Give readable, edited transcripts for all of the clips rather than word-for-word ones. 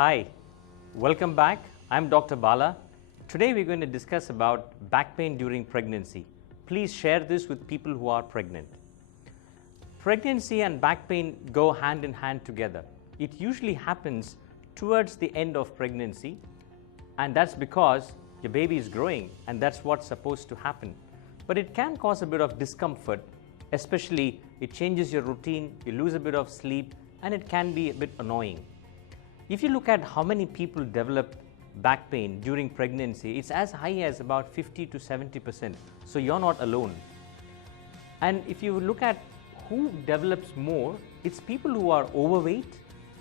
Hi, welcome back. I'm Dr. Bala. Today we're going to discuss about back pain during pregnancy. Please share this with people who are pregnant. Pregnancy and back pain go hand in hand together. It usually happens towards the end of pregnancy, and that's because your baby is growing and that's what's supposed to happen. But it can cause a bit of discomfort, especially it changes your routine, you lose a bit of sleep, and it can be a bit annoying. If you look at how many people develop back pain during pregnancy, it's as high as about 50 to 70%. So you're not alone. And if you look at who develops more, it's people who are overweight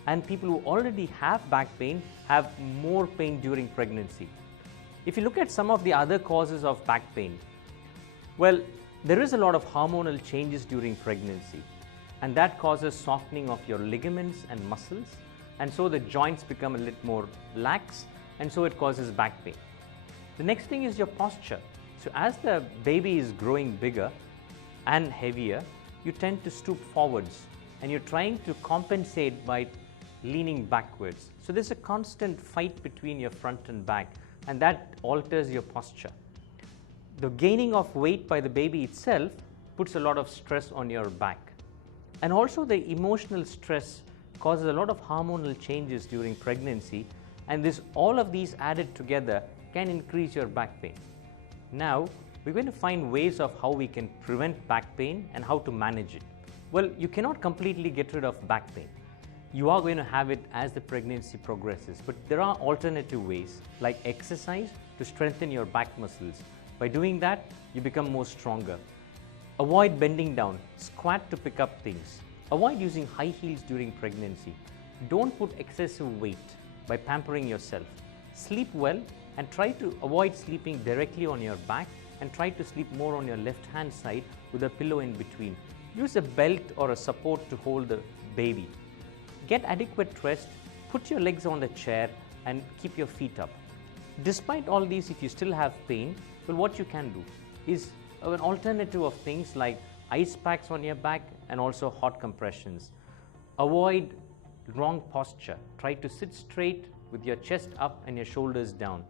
and people who already have back pain have more pain during pregnancy. If you look at some of the other causes of back pain, well, there is a lot of hormonal changes during pregnancy, and that causes softening of your ligaments and muscles, and so the joints become a little more lax, and so it causes back pain. The next thing is your posture. So as the baby is growing bigger and heavier, you tend to stoop forwards and you're trying to compensate by leaning backwards. So there's a constant fight between your front and back, and that alters your posture. The gaining of weight by the baby itself puts a lot of stress on your back. And also the emotional stress causes a lot of hormonal changes during pregnancy, and all of these added together can increase your back pain. Now, we're going to find ways of how we can prevent back pain and how to manage it. Well, you cannot completely get rid of back pain. You are going to have it as the pregnancy progresses, but there are alternative ways like exercise to strengthen your back muscles. By doing that, you become more stronger. Avoid bending down, squat to pick up things. Avoid using high heels during pregnancy. Don't put excessive weight by pampering yourself. Sleep well and try to avoid sleeping directly on your back, and try to sleep more on your left hand side with a pillow in between. Use a belt or a support to hold the baby. Get adequate rest, put your legs on the chair and keep your feet up. Despite all these, if you still have pain, well, what you can do is an alternative of things like ice packs on your back and also hot compressions. Avoid wrong posture. Try to sit straight with your chest up and your shoulders down.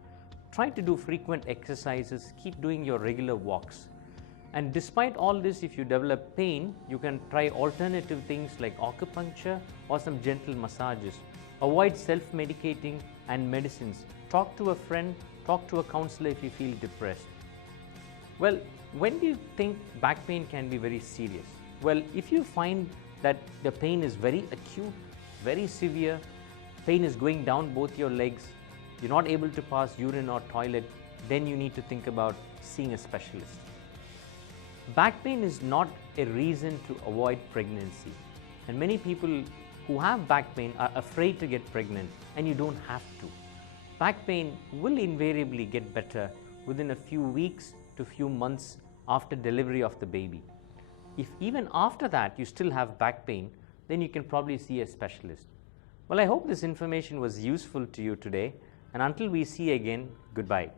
Try to do frequent exercises. Keep doing your regular walks. And despite all this, if you develop pain, you can try alternative things like acupuncture or some gentle massages. Avoid self-medicating and medicines. Talk to a friend, talk to a counselor if you feel depressed. Well, when do you think back pain can be very serious? Well, if you find that the pain is very acute, very severe, pain is going down both your legs, you're not able to pass urine or toilet, then you need to think about seeing a specialist. Back pain is not a reason to avoid pregnancy, and many people who have back pain are afraid to get pregnant, and you don't have to. Back pain will invariably get better within a few weeks to few months after delivery of the baby. If even after that you still have back pain, then you can probably see a specialist. Well, I hope this information was useful to you today, and until we see again, goodbye.